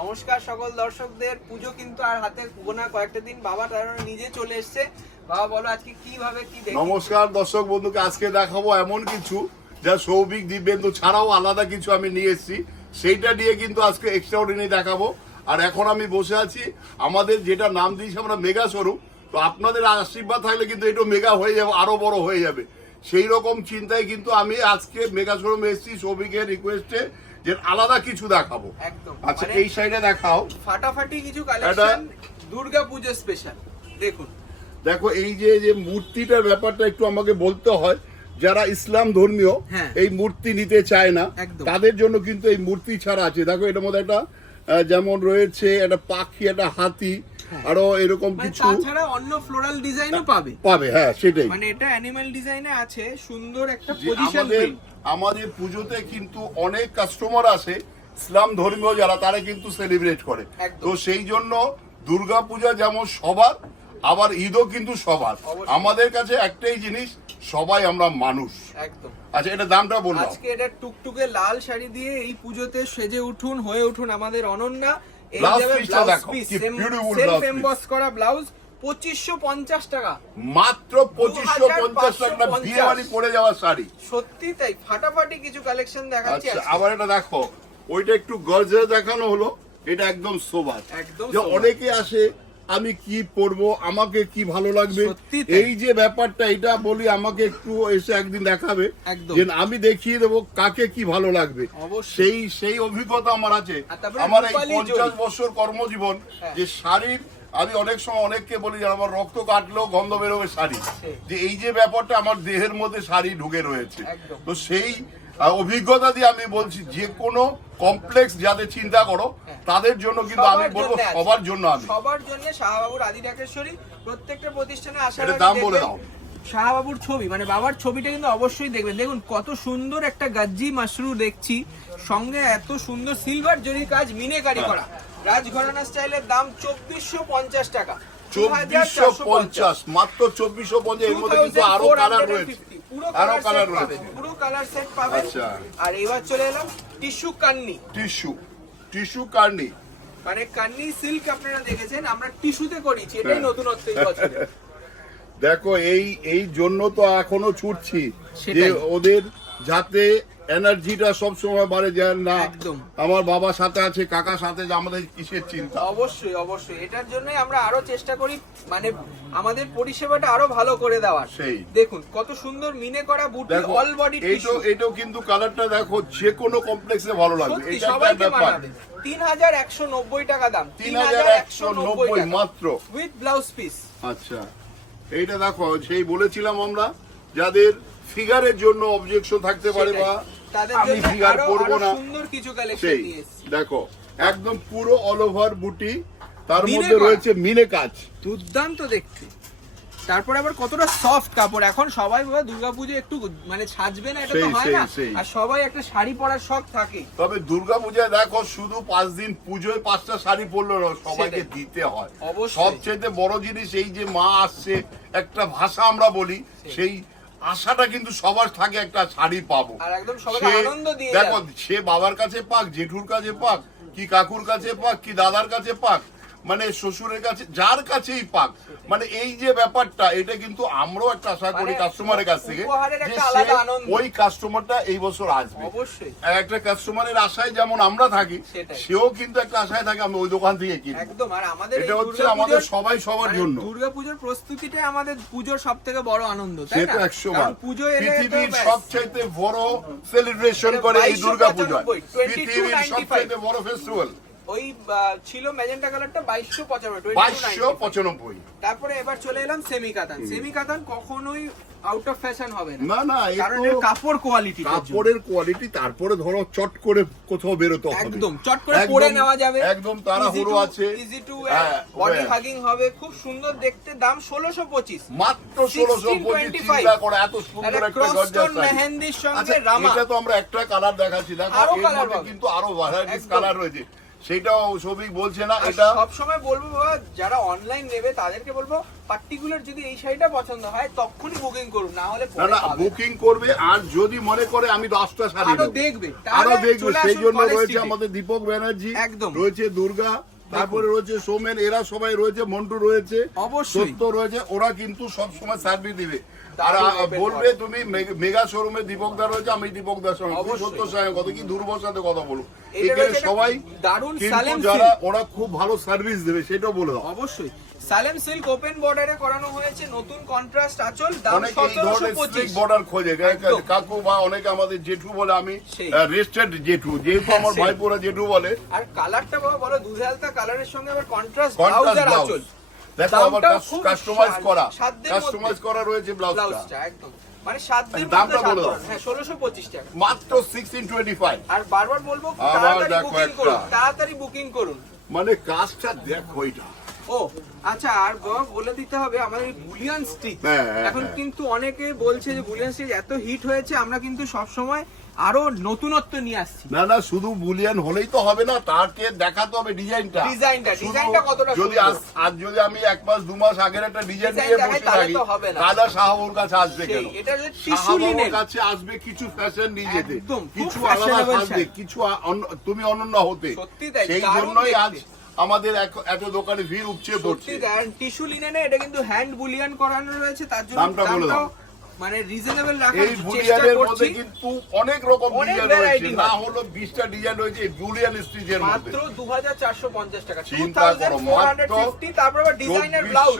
নমস্কার সকল দর্শকদের, পুজো কিন্তু আর হাতে গোনা কয়েকটা দিন বাবা তার নিজে চলে এসেছে। বাবা বলো আজকে কীভাবে কি নমস্কার দর্শক বন্ধুকে, আজকে দেখাবো এমন কিছু যা সৌভিক, দিব্যেন্দু ছাড়াও আলাদা কিছু আমি নিয়ে এসেছি। সেইটা নিয়ে কিন্তু আজকে এক্সট্রা অর্ডিনারি দেখাবো। আর এখন আমি বসে আছি, আমাদের যেটা নাম দিয়েছি আমরা মেগা শোরুম। তো আপনাদের আশীর্বাদ থাকলে কিন্তু এটা মেগা হয়ে যাবে, আরও বড় হয়ে যাবে। সেই রকম চিন্তায় কিন্তু আমি আজকে মেগা শোরুম এসেছি সৌভিকের রিকোয়েস্টে যে আলাদা কিছু দেখাবো। একদম। আচ্ছা মানে এই সাইডে দেখাও। ফাটাফাটি কিছু কালেকশন দুর্গা পুজো স্পেশাল দেখুন। দেখো এই যে যে মূর্তিটার ব্যাপারটা একটু আমাকে বলতে হয় যারা ইসলাম ধর্মীয় হ্যাঁ। এই মূর্তি নিতে চায় না তাদের জন্য কিন্তু এই মূর্তি ছাড়া আছে। দেখো এটার মধ্যে একটা যেমন রয়েছে একটা পাখি একটা হাতি আরও এরকম মানে কিছু তাছাড়া অন্য ফ্লোরাল ডিজাইনও পাবে। পাবে হ্যাঁ সেটাই। মানে এটা অ্যানিমাল ডিজাইনে আছে সুন্দর একটা পজিশন আমাদের আমাদের পুজোতে কিন্তু অনেক কাস্টমার আসে ইসলাম ধর্মীয় যারা তারা কিন্তু সেলিব্রেট করে। তো সেই জন্য দুর্গা পূজা যেমন সবার আবার ঈদও কিন্তু সবার। আমাদের কাছে একটাই জিনিস সবাই আমরা মানুষ। একদম। আচ্ছা এটা দামটা বললাম। আজকে এটা টুকটুকে লাল শাড়ি দিয়ে এই পুজোতে সেজে উঠুন হয়ে উঠুন আমাদের অনন্যা। সেলফ এমবস করা ব্লাউজ পঁচিশশো পঞ্চাশ টাকা। মাত্র পঁচিশশো পঞ্চাশ টাকা 2550 বিয়ে বাড়ি পরে যাওয়া শাড়ি। সত্যি তাই ফাটাফাটি কিছু কালেকশন দেখাচ্ছি আচ্ছা আবার এটা দেখো ওইটা একটু গর্জে দেখানো হলো এটা একদম সোবার একদম অনেকে আসে আমি কি পরবো আমাকে কি ভালো লাগবে? এই যে ব্যাপারটা এটা বলি আমাকে একটু এসে একদিন দেখাবে। যে আমি দেখিয়ে দেবো কাকে কি ভালো লাগবে। সেই সেই অভিজ্ঞতা আমার আছে। আমার এই পঞ্চাশ বছর কর্মজীবন হ্যাঁ। যে শাড়ির আমি অনেক সময় অনেককে বলি যে আমার রক্ত কাটলেও গন্ধ বেরোবে শাড়ি। যে এই যে ব্যাপারটা আমার দেহের মধ্যে শাড়ি ঢুকে রয়েছে। তো সেই অভিজ্ঞতা দিয়ে আমি বলছি যে কোনো কমপ্লেক্স যাদের চিন্তা করো হ্যাঁ। তাদের জন্য কিন্তু আমি বলব সবার জন্য আমি। সবার জন্য শাহবাবুর আদি ডাকেশ্বরী প্রত্যেকটা প্রতিষ্ঠানে আসার দাম বলে দাও। শাহবাবুর ছবি মানে বাবার ছবিটা কিন্তু অবশ্যই দেখবেন। দেখুন কত সুন্দর একটা গাজ্জি মাশরু দেখছি। সঙ্গে এত সুন্দর সিলভার জরির কাজ মিনেকারি হ্যাঁ। করা। রাজঘরানা স্টাইলের দাম চব্বিশশো পঞ্চাশ টাকা। চব্বিশশো পঞ্চাশ মাত্র চব্বিশশো পঞ্চাশ এর মধ্যে কিন্তু আরও কালার রয়েছে। আরও কালার রয়েছে। কালার সেট পাবেন। আচ্ছা। আর এবার চলে এলাম tissue Kani. Tissue tissue Kani মানে কান্নি সিল্ক আপনারা দেখেছেন আমরা টিস্যুতে করেছি এটাই হ্যাঁ। নতুনত্ব এই বছরে। দেখো এই এই জন্য তো এখনও ছুটছি। যে ওদের যাতে এনার্জিটা সবসময় বাড়ে যায় না একদম। আমার বাবার সাথে আছে কাকার সাথে যে আমাদের কিসের চিন্তা? অবশ্যই অবশ্যই। এটার জন্য আমরা আরও চেষ্টা করি মানে আমাদের পরিষেবাটা আরও ভালো করে দেওয়ার। সেই। দেখুন কত সুন্দর মিনে করা বুট অল বডি এইটো এটাও কিন্তু কালারটা দেখো যে কোনো কমপ্লেক্সে ভালো লাগবে। এটা একটা সবাইকে ব্যাপার। মানাবে। তিন হাজার একশো নব্বই টাকা দাম। তিন হাজার একশো নব্বই মাত্র। উইথ ব্লাউজ পিস আচ্ছা। এইটা দেখো সেই বলেছিলাম আমরা যাদের ফিগারের জন্য অবজেকশন থাকতে পারে বা আমি ফিগার করব না। সুন্দর কিছু কালেকশন এসেছি। দেখো একদম পুরো অল ওভার বুটি তার মধ্যে রয়েছে মিলে কাজ। দুর্দান্ত দেখতে। তারপরে আবার কতটা সফট কাপড়। এখন সবাই বাবা দুর্গাপুজো একটু মানে সাজবে না এটা তো হয় না। আর সবাই একটা শাড়ি পরার শখ থাকে। তবে দুর্গা পূজায় দেখো শুধু পাঁচ দিন পুজোয় পাঁচটা শাড়ি পরলো না সবাইকে দিতে হয়। সবচেয়ে বড় জিনিস এই যে মা আসছে একটা ভাষা আমরা বলি সেই আশাটা কিন্তু সবার থাকে একটা শাড়ি পাবো। আর একদম সবাইকে আনন্দ দিয়ে দেখো সে বাবার কাছে পাক জেঠুর কাছে পাক কি কাকুর কাছে পাক কি দাদার কাছে পাক মানে শ্বশুরের কাছে যার কাছেই পাক। মানে এই যে ব্যাপারটা এটা কিন্তু আমরাও একটা আশা করি কাস্টমারের কাছ থেকে। ওই কাস্টমারটা এই বছর আসবে। অবশ্যই। একটা কাস্টমারের আশায় যেমন আমরা থাকি সেও কিন্তু একটা আশায় থাকে আমি ওই দোকান থেকে কিনবো। একদম আর আমাদের এটা হচ্ছে আমাদের সবাই সবার মানে জন্য। দুর্গাপুজোর প্রস্তুতিটাই আমাদের পুজোর সব থেকে বড় আনন্দ তাই না? কারণ পুজো এলে পৃথিবীর। সবচাইতে বড় সেলিব্রেশন করে এই 2295, দুর্গা পূজা 2295 পৃথিবীর সবচাইতে বড় ফেস্টিভ্যাল ওই ছিল ম্যাজেন্টা কালারটা বাইশশো পঁচানব্বই বাইশশো পঁচানব্বই। তারপরে এবার চলে এলাম সেমি কাতান। সেমি কাতান কখনোই আউট অফ ফ্যাশন হবে না। না কারণ এর কাপড় কোয়ালিটি কাপড়ের কোয়ালিটি তারপরে ধরো চট করে কোথাও বেরোতে হবে। একদম চট করে পরে নেওয়া যাবে। একদম তাড়াহুড়ো আছে। Easy to body. হাগিং হবে খুব সুন্দর দেখতে দাম ষোলোশো পঁচিশ। মাত্র ষোলোশো 1625 চিন্তা করে এত সুন্দর একটা গর্জাস মেহেন্দির সঙ্গে আচ্ছা রামা। এটা তো আমরা একটা কালার দেখাচ্ছি। দেখো। কিন্তু আরও ভ্যারাইটিস কালার রয়েছে। সেটাও সৌভিক বলছে না এটা সবসময় বলব যারা অনলাইন নেবে তাদেরকে বলব পার্টিকুলার যদি এই শাড়িটা পছন্দ হয় তখনই বুকিং করুন না হলে না না বুকিং করবে আর যদি মনে করে আমি দশটা শাড়ি আরও দেখবে আরও দেখবে সেই জন্য রয়েছে আমাদের দীপক ব্যানার্জি একদম। রয়েছে দুর্গা তারপরে রয়েছে সোমেন এরা সবাই রয়েছে মন্টু রয়েছে অবশ্যই। সত্য রয়েছে ওরা কিন্তু সব সময় সার্ভিস দিবে open বলবে তুমি মেগা শোরুমে রয়েছে আমি সঙ্গে। সঙ্গে কথা কি দুর্বর সাথে কথা এখানে সবাই দারুণ সালেম যারা ওরা খুব ভালো সার্ভিস দেবে সেটাও বলে দাও। অবশ্যই। সালেম সিল্ক ওপেন বর্ডারে করানো হয়েছে নতুন কন্ট্রাস্ট আঁচল দাম অনেকে এই সতেরোশো ধরনের স্ট্রিক পঁচিশ। বর্ডার খোঁজে। কাকু বা অনেকে আমাদের জেঠু বলে আমি। রেস্টেড জেঠু। যেহেতু আমার। ভাইপোরা জেঠু বলে। আর কালারটা বাবা বলো দুধে হালকা কালারের সঙ্গে আবার কন্ট্রাস্ট ব্লাউজ আঁচল। দেখো আবার কাস্টমাইজ করা। কাস্টমাইজ করা রয়েছে ব্লাউজটা একদম। মানে সাত দিন দামটা বলে হ্যাঁ টাকা। মাত্র সিক্সটিন টোয়েন্টি ফাইভ আর বারবার বলব তাড়াতাড়ি বুকিং করুন তাড়াতাড়ি বুকিং করুন। মানে কাজটা দেখো এটা। ও আচ্ছা আর বলে দিতে হবে আমাদের বুলিয়ান স্টিচ। হ্যাঁ, হ্যাঁ, এখন হ্যাঁ। কিন্তু অনেকে বলছে যে বুলিয়ান স্টিচ এত হিট হয়েছে আমরা কিন্তু সব সময় আরও নতুনত্ব নিয়ে আসছি। না না শুধু বুলিয়ান হলেই তো হবে না তাকে দেখাতে হবে ডিজাইনটা। ডিজাইনটা, ডিজাইনটা কতটা যদি আজ যদি আমি এক মাস দু মাস আগের একটা ডিজাইন নিয়ে বসে থাকি শাহবুর কাছে আসবে কেন? এটা যে টিস্যু শাহবাবুর কাছে আসবে কিছু ফ্যাশন নিয়ে যেতে কিছু আলাদা আসবে কিছু তুমি অনন্য হতে। সত্যি তাই, সেই জন্যই আজ আমাদের এত দোকানে ভিড় উপচে পড়ছে। টিস্যু লিনেনে এটা কিন্তু হ্যান্ড বুলিয়ান করানো রয়েছে তার জন্য দামটা মানে রিজনেবল রাখার চেষ্টা করছি। কিন্তু অনেক রকম ডিজাইন রয়েছে। না হলো বিশটা ডিজাইন রয়েছে এই বুলিয়ান স্টিচের মধ্যে। মাত্র দু হাজার চারশো পঞ্চাশ টাকা। চিন্তা করো, মাত্র তারপর আবার ডিজাইনের ব্লাউজ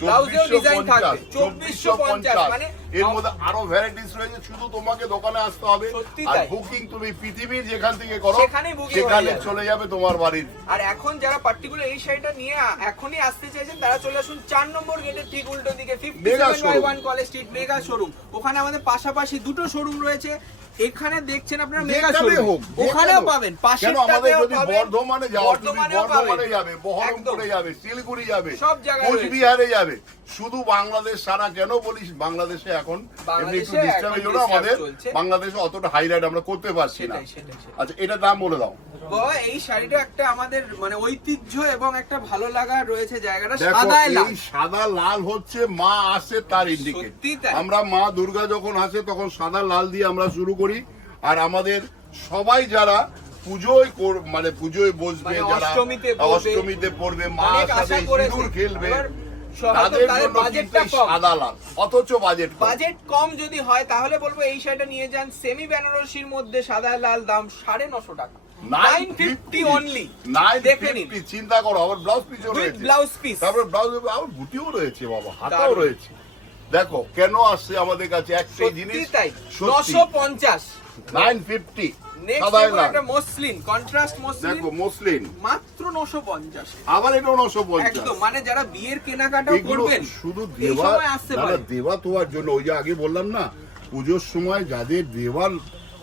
ব্লাউজেও ডিজাইন থাকবে। চব্বিশশো পঞ্চাশ মানে এর মধ্যে আরও ভ্যারাইটিস রয়েছে শুধু তোমাকে দোকানে আসতে হবে। আর বুকিং তুমি পৃথিবীর যেখান থেকে করো সেখানে চলে যাবে তোমার বাড়ির। আর এখন যারা পার্টিকুলার এই শাড়িটা নিয়ে এখনই আসতে চাইছেন তারা চলে আসুন চার নম্বর গেটের ঠিক উল্টো দিকে fifty one college street mega showroom ওখানে আমাদের পাশাপাশি দুটো শোরুম রয়েছে। এখানে দেখছেন আপনারা মেগা শোরুম। ওখানেও পাবেন। কেন আমাদের যদি বর্ধমানে যাও বর্ধমানে যাবে বহরমপুরে যাবে শিলিগুড়ি যাবে সব জায়গায় কোচবিহারে যাবে শুধু বাংলাদেশ সারা কেন বলিস? বাংলাদেশে এখন এমনি একটু বাংলাদেশে ডিস্টার্বের জন্য আমাদের বাংলাদেশে অতটা হাইলাইট আমরা করতে পারছি না। আচ্ছা এটা দাম বলে দাও। বাবা, এই শাড়িটা একটা আমাদের মানে ঐতিহ্য এবং একটা ভালো লাগা রয়েছে জায়গাটা সাদায় লাল। সাদা লাল হচ্ছে মা আসে তার ইন্ডিকেট আমরা মা দুর্গা যখন আসে তখন সাদা লাল দিয়ে আমরা শুরু করি আর আমাদের সবাই যারা পুজোয় কর- মানে পুজোয় বসবে মানে যারা অষ্টমীতে পড়বে, অষ্টমীতে মা সাথে সিঁদুর খেলবে তাদের জন্য কিন্তু বাজেটটা এই কম। সাদা লাল। অথচ বাজেট বাজেট কম যদি হয় তাহলে বলব এই শাড়িটা নিয়ে যান। সেমি বেনারসির মধ্যে সাদা লাল দাম সাড়ে নশো টাকা। নাইন ফিফটি অনলি দেখে নিন। 950 চিন্তা করো আবার ব্লাউজ পিসও রয়েছে। ব্লাউজ পিস তারপরে ব্লাউজ আবার বুটিও রয়েছে বাবা হাতাও রয়েছে। দেখো কেন আসছে আমাদের কাছে একটাই জিনিস? তাই। নশো পঞ্চাশ। নাইন ফিফটি মানে যারা বিয়ের কেনাকাটাও এগুলো করবেন শুধু এই দেওয়া সময় আসতে না, না, পারেন দেওয়া তোয়ার জন্য। ওই যে আগে বললাম না পুজোর সময় যাদের দেওয়ার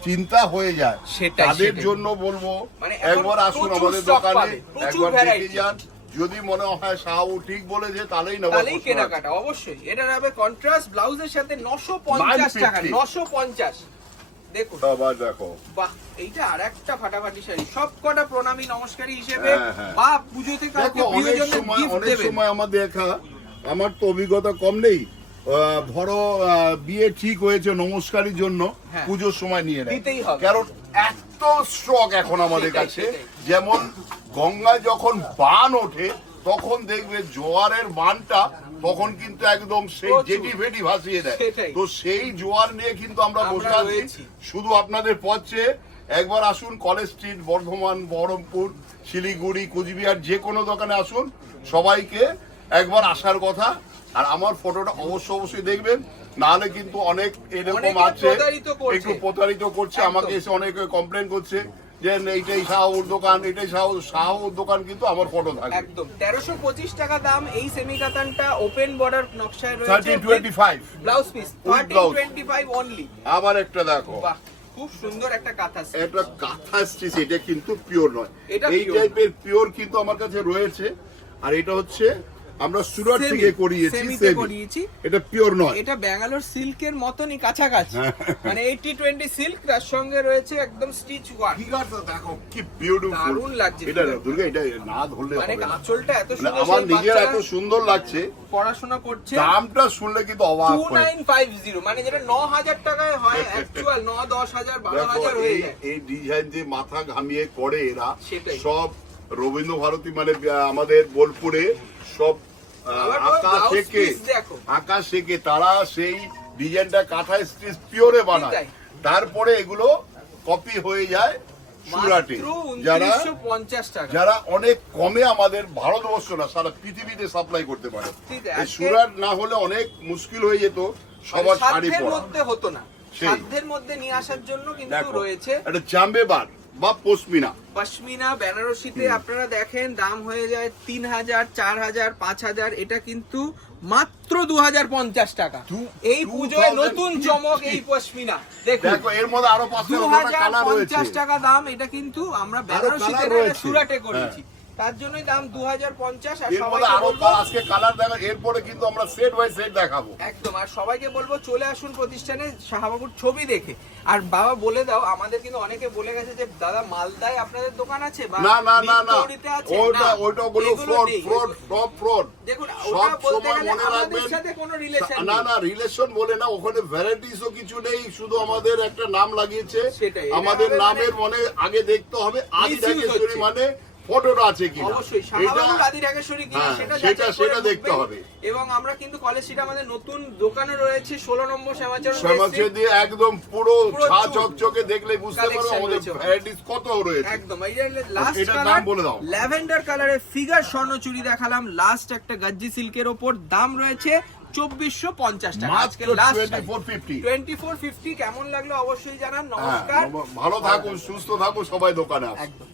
চিন্তা হয়ে যায় তাদের জন্য বলব মানে একবার আসুন আমাদের দোকানে একবার দেখে যান। যদি মনে হয় সাহু ঠিক বলেছে তাহলেই নেব তাহলেই কেনাকাটা অবশ্যই। এটা হবে কন্ট্রাস্ট ব্লাউজের সাথে নশো পঞ্চাশ 950 টাকা নশো পঞ্চাশ। দেখুন। আবার দেখো বাহ এইটা আর একটা ফাটাফাটি শাড়ি। সব কটা প্রণামী নমস্কারী হিসেবে হ্যাঁ, হ্যাঁ। বা পুজোতে কাউকে দেখো সময় গিফট অনেক সময় আমার দেখা আমার তো অভিজ্ঞতা কম নেই। ধরো বিয়ে ঠিক হয়েছে নমস্কারের জন্য হ্যাঁ। পুজোর সময় নিয়ে নেয়। দিতেই হবে। কারণ এত স্টক এখন আমাদের কাছে। যেমন গঙ্গায় যখন বান ওঠে তখন দেখবে জোয়ারের বানটা তখন কিন্তু একদম সেই জেটি ফেটি ভাসিয়ে দেয়। তো সেই জোয়ার নিয়ে কিন্তু আমরা আমরা বসে আছি। শুধু আপনাদের পথে একবার আসুন কলেজ স্ট্রিট বর্ধমান বহরমপুর শিলিগুড়ি কুচবিহার যে কোনো দোকানে আসুন। সবাইকে একবার আসার কথা। আর আমার ফটোটা অবশ্য অবশ্যই দেখবেন। নাহলে কিন্তু অনেক এরকম আছে একটু প্রতারিত করছে আমাকে এসে অনেকে কমপ্লেন করছে যে এইটাই শাহুর দোকান এটাই শাহুর দোকান কিন্তু আমার ফটো থাকবে। একদম। তেরোশো পঁচিশ টাকা দাম এই সেমি কাতানটা ওপেন বর্ডার নকশায় রয়েছে। Thirteen twenty five blouse piece thirteen twenty five only আবার একটা দেখো। খুব সুন্দর একটা কাঁথা কাঁথা স্টিচ এটা কিন্তু পিওর নয়। এই টাইপের পিওর কিন্তু আমার কাছে রয়েছে। আর এটা হচ্ছে আমরা সুরাট থেকে করিয়েছি করিয়েছি। এটা পিওর নয়। এটা ব্যাঙ্গালোর সিল্কের মতনই কাছাকাছি। মানে এইটি টোয়েন্টি সিল্ক তার সঙ্গে রয়েছে একদম স্টিচ ওয়ার্ক দেখো কি বিউটিফুল দারুণ লাগছে এটা দুর্গা এটা না ধরলে মানে আঁচলটা এত মানে সুন্দর আমার নিজের এত সুন্দর লাগছে। পড়াশোনা করছে। দামটা শুনলে কিন্তু অবাক টু হয় নাইন ফাইভ জিরো মানে যেটা ন হাজার টাকায় হয় অ্যাকচুয়াল ন দশ হাজার বারো হাজার হয়ে এই যায়। এই ডিজাইন যে মাথা ঘামিয়ে করে এরা সব রবীন্দ্র ভারতী মানে আমাদের বোলপুরে সব আঁকা শেখে আঁকা শেখে তারা সেই ডিজাইনটা কাঁথায় স্টিচ পিওরে বানায়। তারপরে এগুলো কপি হয়ে যায় সুরাটে। যারা যারা অনেক কমে আমাদের ভারতবর্ষ না সারা পৃথিবীতে সাপ্লাই করতে পারে। সুরাট না হলে অনেক মুশকিল হয়ে যেত সবার শাড়ি পরা। হতো না। সাধ্যের মধ্যে নিয়ে আসার জন্য কিন্তু রয়েছে একটা জাম্বে বার বা পশমিনা। পশমিনা বেনারসিতে আপনারা দেখেন দাম হয়ে যায় তিন হাজার চার হাজার পাঁচ হাজার এটা কিন্তু মাত্র দু হাজার পঞ্চাশ টাকা। এই পুজোয় নতুন চমক এই পশমিনা। দেখুন দেখো এর মধ্যে আরও দু হাজার পঞ্চাশ টাকা দাম এটা কিন্তু আমরা বেনারসিতে। সুরাটে করেছি। তার জন্যই দাম দু হাজার পঞ্চাশ আর আজকে কালার দেখো এরপরে কিন্তু আমরা সেট বাই সেট দেখাবো। একদম আর সবাইকে বলব চলে আসুন প্রতিষ্ঠানে শাহবাবুর ছবি দেখে। আর বাবা বলে দাও আমাদের কিন্তু অনেকে বলে গেছে যে দাদা মালদায় আপনাদের দোকান আছে বা না না না না। গুলো ফ্রড ফ্রড সব ফ্রড দেখুন ওটা বলতে গেলে আমাদের সাথে কোনো রিলেশন না না রিলেশন বলে না ওখানে ভ্যারাইটিসও কিছু নেই শুধু আমাদের একটা নাম লাগিয়েছে। আমাদের নামের মনে আগে দেখতে হবে ঢাকেশ্বরী হচ্ছে। মানে ফটোটা আছে কিনা? অবশ্যই ঢাকেশ্বরী কিনা হ্যাঁ, সেটা সেটা- সেটা দেখতে হবে। এবং আমরা কিন্তু কলেজ স্ট্রিট আমাদের নতুন দোকানে রয়েছে ষোলো নম্বর শ্যামাচরণ দিয়ে একদম পুরো ছা চকচকে দেখলে বুঝতে আমাদের ভ্যারাইটিস কত রয়েছে। একদম এই লাস্ট কালার বলে দাও। ল্যাভেন্ডার কালারের ফিগার দেখালাম। লাস্ট একটা গাজ্জি সিল্কের ওপর দাম রয়েছে চব্বিশশো পঞ্চাশ টাকা। আজকে last twenty four fifty twenty four fifty কেমন লাগল অবশ্যই জানান হ্যাঁ, নমস্কার। ভালো থাকুন সুস্থ থাকুন সবাই দোকানে একদম।